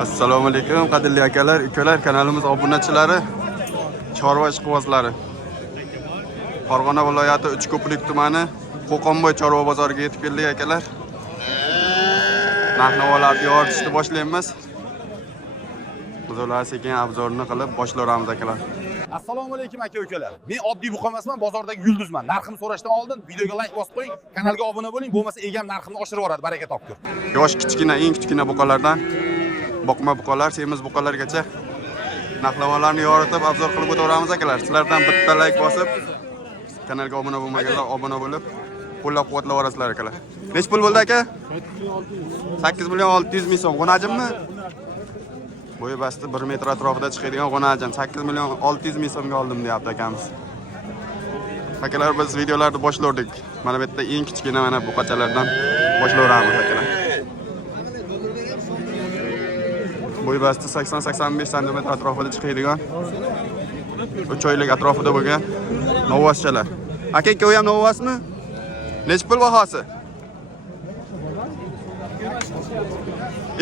Assalomu alaykum qadrli akalar, ukalar, kanalimiz obunachilari, chorva ishqibozlari. Farg'ona viloyati Uchko'prik tumani Qo'qonboy chorva bozoriga yetib keldik akalar. Narx-navolarni yoritishni boshlaymiz. Buzolar sekin obzorni qilib boshlaymiz akalar. Assalomu alaykum aka-ukalar. Men oddiy buqa emasman, bozordagi yulduzman. Narximni so'rashdan oldin videoga like bosib qo'ying, kanalga obuna bo'ling, bo'lmasa egam narximni oshirib yuboradi, baraka topgur. Yosh kichkina, eng kichkina buqalardan boqma buqalar, semiz buqalargacha narx-navolarni yoritib obzor qilib o'tamiz akalar. Sizlardan bitta like bosib, kanalga obuna bo'lmaganlar obuna bo'lib, qo'llab-quvvatlab olasizlar akalar. Nech pul bo'ldi aka? 8 million 600 ming so'm. G'onajimmi? Bo'yi basti 1 metr atrofida chiqadigan g'onajim 8 million 600 ming so'mga oldim deyapti akamiz. Akalar, biz videolarni boshlardik. Mana bu yerda eng kichkina mana buqachalardan boshlaymiz akalar. Bo'yi basti 80-85 cm atrofida chiqadigan 3 oylik atrofida bo'lgan novvoschalar. Aka, ikkovi ham novvosmi? Nech pul bahosi?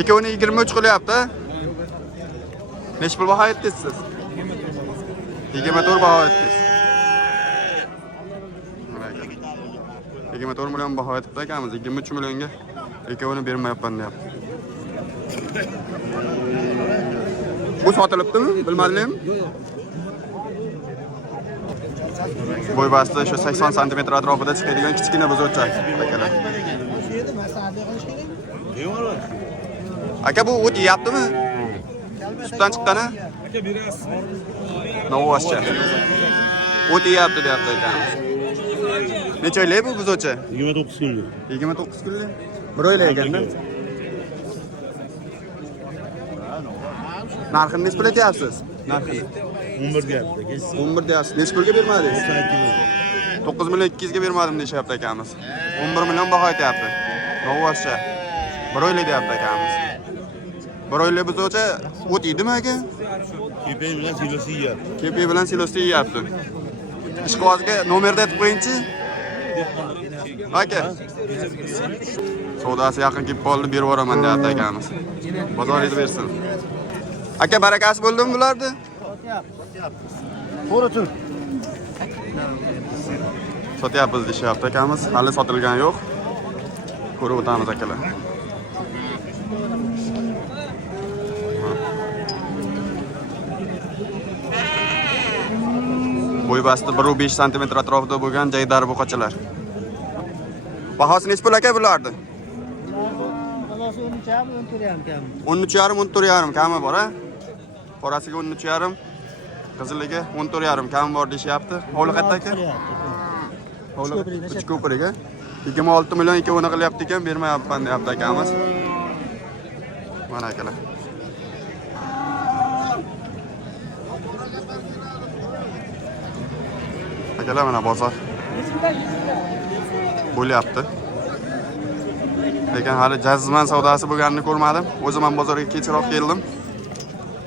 Ikkovini 23 qilyapti. Nech pul baho etdingiz siz? 24 baho etdingiz. 24 million baho etibdi akamiz. 23 millionga ikkovini bermayapman deyapti. Bu sotilibdimi? Bilmadingmi? Bo'y basti shu 80 cm atrofida chiqadigan kichkina buzoqcha akalar. Aka, bu o't yeyaptimi? Sutdan chiqqani? Aka berasiz. Novvoscha. O't yeyapti deyapti akamiz. Necha oylik bu buzoqcha? 29 kunlik. 29 kunlik. Bir oylik ekanda. Narxini nech pul aytyapsiz? Narxi 11 deyapti. 11 deyapsiz. Nech pulga bermadingiz? 9 million 200 ga bermadim deyapti akamiz. 11 million baho aytyapti. Novvoscha. Bir oylik deyapti akamiz. Bir oylik buzoqcha o't yeydimi aka? Kepey bilan silosi yeyapti. Kepey bilan silosi yeyapti. Ishqibozga nomerda aytib qo'yingchi. Aka. Savdosi yaqin kelib qoldi, berib yuboraman deyapti akamiz. Bozoringiz bersin. Aka, barakasi bo'ldimi bularni? To'g'ri. Sotyapmiz deyapti akamiz. Hali sotilgani yo'q. Ko'rib o'tamiz akalar. Bo'y basti 1.5 cm atrofida bo'lgan jaydar buqachalar. Bahosi nech pul aka bularni? Bahosi 13,5 13,5 kami bor, ha? Qorasiga 13,5, qiziliga 14,5 kami bor deyapti. Hovli qayerda aka? Uchko'prik, ha? 26 million ikkovini qilyapti ekan, bermayapman deyapti akamiz. Mana akalar. Akalar, mana bozor bo'lyapti. Lekin hali jazman savdosi bo'lganini ko'rmadim. O'zim ham bozorga kechroq keldim.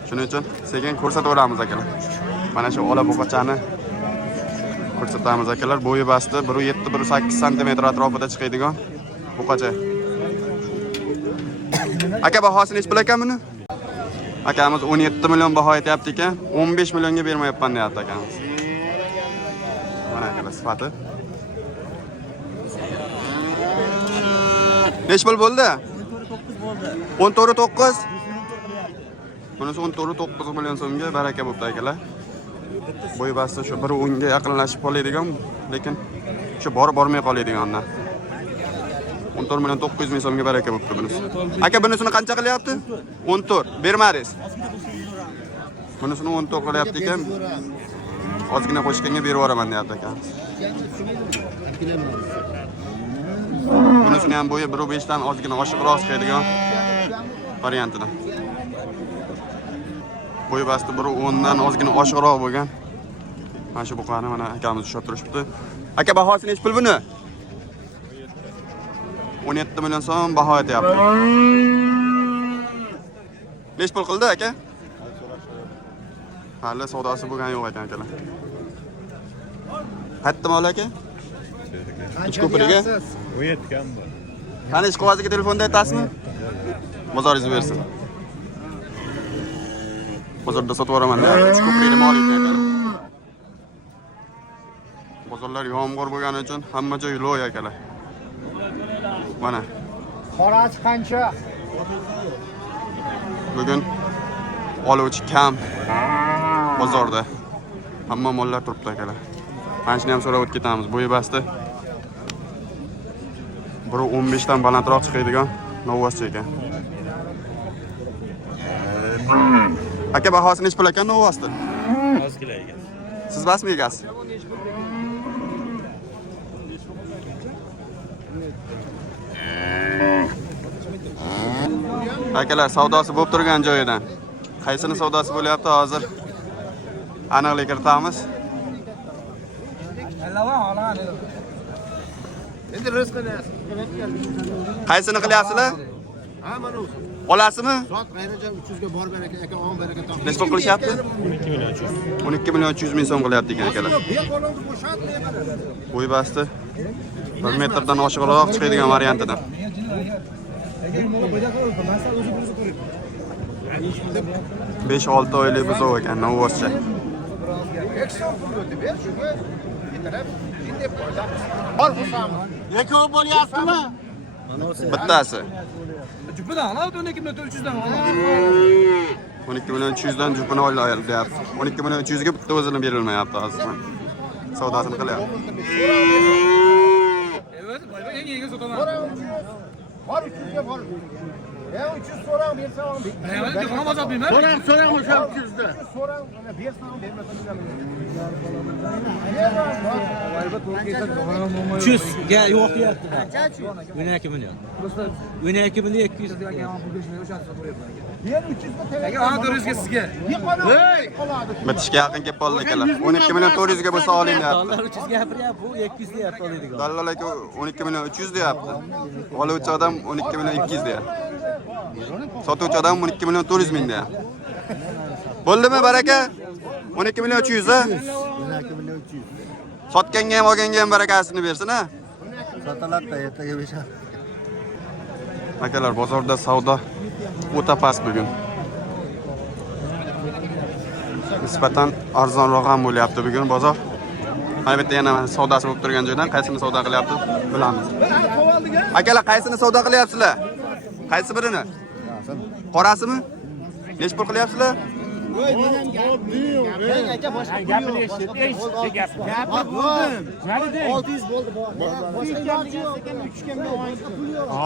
Shuning uchun sekin ko'rsataveramiz akalar. Mana shu ola buqachani ko'rsatamiz akalar. Bo'yi basti 1.7-1.8 cm atrofida chiqadigan buqacha. Aka, bahosi nech pul ekan buni? Akamiz 17 million baho aytyapti ekan, 15 millionga bermayapman deyapti akamiz. Mana akalar sifati. Nech pul bo'ldi? 14.9. Bunisi 14.9 million so'mga baraka bo'pti akalar. Bo'y basti shu 1.10 ga yaqinlashib qoladigan, lekin shu bormay qoladigandan. 14 million 900 ming so'mga baraka bo'pti bunisi. Aka, bunisini qancha qilyapti? 14. Bermadingiz. Bunisini 14 qilyapti ekan. Ozgina qo'shganga berib yuboraman deyapti akamiz. Bunisini ham bo'yi 1.5 dan ozgina oshiqroq chiqadigan variantidan. Bo'yi basti 1.10 dan ozgina oshiqroq bo'lgan. Mana shu buqani mana akamiz ushlab turishibdi. Aka, bahosi nech pul buni? 17 million so'm baho aytyapti. Nech pul qildi aka? Hali savdosi bo'lgan yo'q ekan akalar. Qayerda mol aka? Uchko'priga? 17 kam bor. Qani ishqovoziga telefonda aytasizmi? Bozoringiz bersin. Bozorda sotib yuboraman deyapti. Ko'prikni mol ekan. Bozorlar yomg'ir bo'lgani uchun hamma joy loy akalar. Mana Qorasi qancha? bugun oluvchi kam bozorda. Hamma mollar turibdi akalar. Mana shuni ham so'rab o'tib ketamiz. Bo'yi basti. Biri 15 dan balandroq chiqadigan novvoscha ekan. Aka bahosi nech pul ekan novvosda? Ozgina ekan. Siz basmi egasiz? Akalar savdosi bo'lib turgan joyidan. Qaysini savdosi bo'lyapti hozir? Aniqlik kiritamiz. Endi rizq qilyapsiz. Qaysini qilyapsizlar? Ha, mana o'zi. Olasizmi? Soat qaynajon 300 ga bor baraka, aka on baraka top. Nechta qilishyapti? 12 million 300 ming so'm qilyapti ekan akalar. Beqolonga bo'shatmayman. Bo'y basti. 1 metrdan oshiqroq chiqadigan variantidan. 5-6 oylik buzov ekan, novvoscha. Yakov bo'lyapsizmi? Bittasi. Jupidan oladi 12 million 300 dan oladi. 12 million 300 dan jupini olyapti. 12 million 300 ga bitta o'zini berilmayapti hozir. Savdosini qilyapti. Evet, boyba eng yengi sotaman. Bor 300 ga bor. 300 so'rang bersam ham. Evet, telefon bozatmayman. So'rang o'sha 300 da. So'rang, mana bersam ham bermasam bilaman. 300 ga yo'q deyapti. 12 million. 12 million 200 Ben 300 ga Aka, ana 400 ga sizga. Qoladi. Bitishga yaqin kelib qoldi akalar. 12 million 400 ga bo'lsa oling deyapti. Dollar 300 gapiryapti, bu 200 deyapti oladigan. Dallol aka 12 million 300 deyapti. Oluvchi odam 12 million 200 deyapti. Sotuvchi odam 12 million 400 ming deyapti. Bo'ldimi baraka? 12 million 300 a? 12 million 300. Sotganga ham olganga ham barakasini bersin a. Sotalatda ertaga beshar. Akalar bozorda savdo o'ta past bugun. Nisbatan arzonroq ham bo'lyapti bugun bozor. Mana bu yerda yana savdosi bo'lib turgan joydan qaysini savdo qilyapti bilamiz. Akalar qaysini savdo qilyapsizlar? Qaysi birini? Qorasimi? Nech pul qilyapsizlar? Aka boshqa gapini eshit. Gap bo'ldim. 600 bo'ldi. Boshqa iloji yo'q ekan 3 ga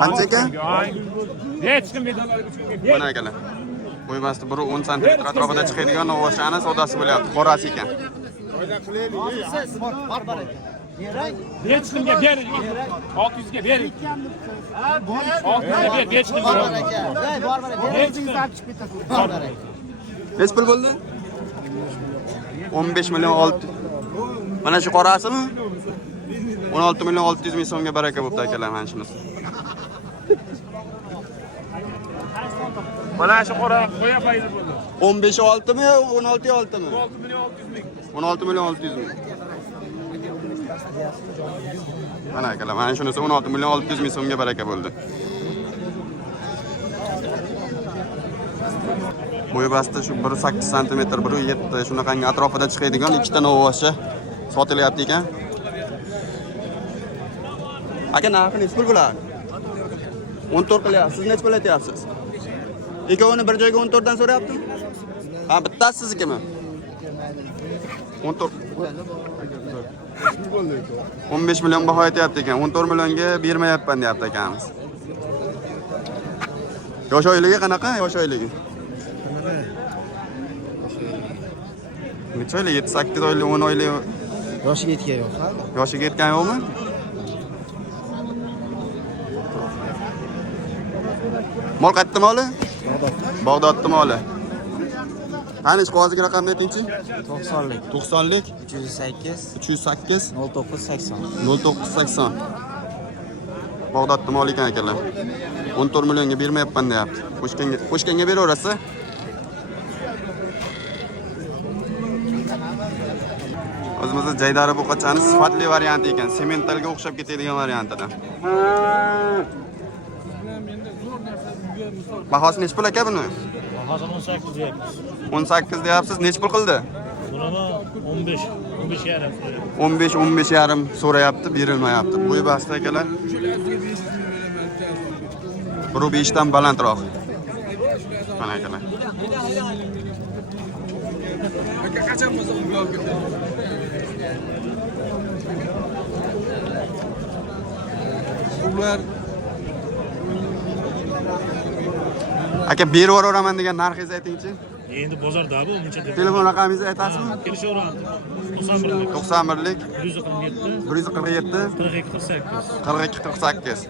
Qancha ekan? Hech kim bedon Mana akalar. Bo'y basti 10 sm atrofida chiqadigan novvoshani savdosi bo'lyapti. Qorasi ekan. Bor baraka. Hech kimga bering. 600 ga bering. 600 ga ber, hech kimga. Bor baraka. Bor baraka. O'zingiz olib chiqib ketasiz. Bor baraka. Nech pul bo'ldi? 15 million 6. Mana shu qorasimi? 16 million 600 ming so'mga baraka bo'pti akalar mana shunisi. Mana shu qora qo'ya foyda bo'ldi. 15 6 mi, 16 6 mi? 6 million 600 ming. 16 million 600 ming. Mana akalar, mana shunisi 16 million 600 ming so'mga baraka bo'ldi. Bo'yi basti shu 1.8 sm, 1.7 shunaqangi atrofida chiqadigan ikkita novvoscha sotilyapti ekan. Aka narxi nech pul bo'ladi? 14 qilyapsiz. Siz nech pul aytyapsiz? Ikkovini bir joyga 14 dan so'rayaptimi? Ha, bittasi siznikimi? 14. 15 million baho aytyapti ekan. 14 millionga bermayapman deyapti akamiz. Yosh oyligi qanaqa? Yosh oyligi. Necha oylik? 7-8 oylik, 10 oylik. Yoshiga yetgan yo'q. Yoshiga yetgan yo'qmi? Mol qayerda moli? Bag'dodda moli. Qani hozirgi raqamni aytingchi? 90lik, 90lik 308, 308 0980. 0980. Bag'dodda mol ekan akalar. 14 millionga bermayapman deyapti. Qo'shganga beraverasiz. O'zimizda jaydari buqachani sifatli varianti ekan, sementalga o'xshab ketadigan variantidan. Bahosi nech pul aka buni? Hozir 18 deyapmiz. 18 deyapsiz. Necha pul qildi? Buni 15 yarim. 15 yarim so'rayapti, berilmayapti. Bo'yi basti akalar. Buru 5 dan balandroq. Mana akalar. Aka berib yuboraman degan narxingizni aytingchi. Endi bozorda bu buncha deb. Telefon raqamingizni aytasizmi? Kelishaveramiz. 91lik 91lik 147 147 42 48. 42 48.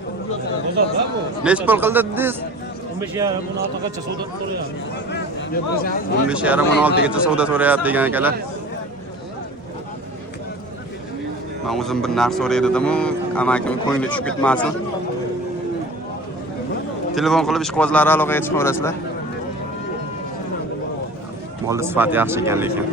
Bozorda bu. Necha pul qildi dedingiz? 15 yarim 16 gacha savdo so'rayapmiz. 15 yarim 16 gacha savdo so'rayapti degan akalar. Men o'zim bir narx so'ray dedim-u, amakim ko'ngli tushib ketmasin. Telefon qilib ishqibozlar aloqaga chiqaverasizlar. Molni sifati yaxshi ekan lekin.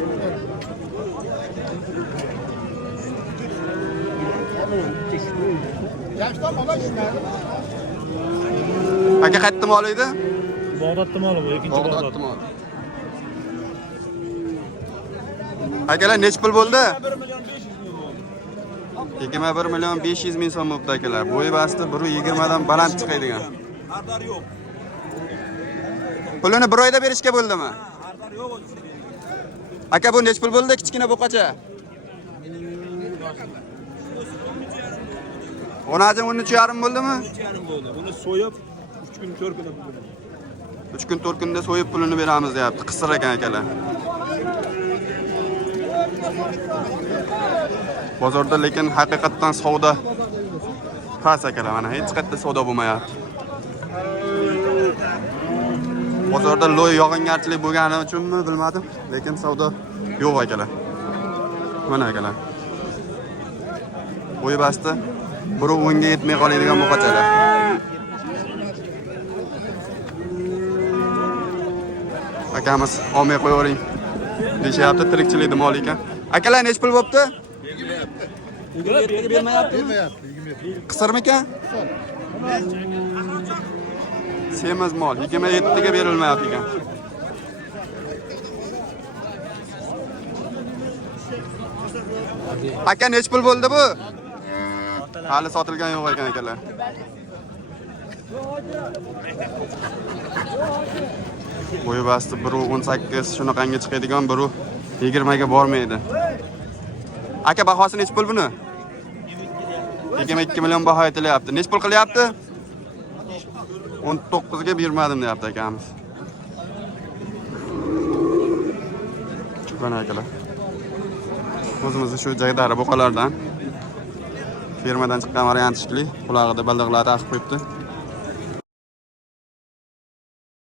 Aka qayerda mol edi? Bag'dodda moli bu, ikkinchi Bag'dod. mol. Akalar necha pul bo'ldi? 21.500.000 so'm bo'libdi akalar. Bo'yi basti 1.20 dan baland chiqadigan. Xardar yo'q. Pulini bir oyda berishga bo'ldimi? Xardar yo'q o'zi. Aka bu necha pul bo'ldi kichkina buqacha? Onajim 13.5 bo'ldimi? 3,5 bo'ldi. Buni so'yib 3 kun 4 kun bo'ldi. 3 kun 4 kunda so'yib pulini beramiz deyapti. Qisir ekan akalar. Bozorda lekin haqiqatan savdo past akalar. Mana hech qayerda savdo bo'lmayapti. Bozorda lo'y yog'ingarchilik bo'lgani uchunmi bilmadim, lekin savdo yo'q akalar. Mana akalar. Bo'yi basti, biri o'nga yetmay qoladigan buqachalar. Akamiz olmay qo'yavering. Deyapti, tirikchilikda mol ekan. Akalar necha pul bo'pti? 27 bermayapti. Qisirmikan? Semiz mol 27 ga berilmayapti ekan. Aka necha pul bo'ldi bu? Hali sotilgan yo'q ekan akalar. Bo'yi basti 1.18 shunaqangi chiqadigan, 1.20 ga bormaydi. Aka bahosi necha pul buni? 22 million baho aytilyapti. Necha pul qilyapti? 19 ga bermadim deyapti akamiz. Mana akalar. O'zimizni shu joydagi buqalardan fermadan chiqqan variant shikli, qulog'ida baldiqlar taqib qo'yibdi.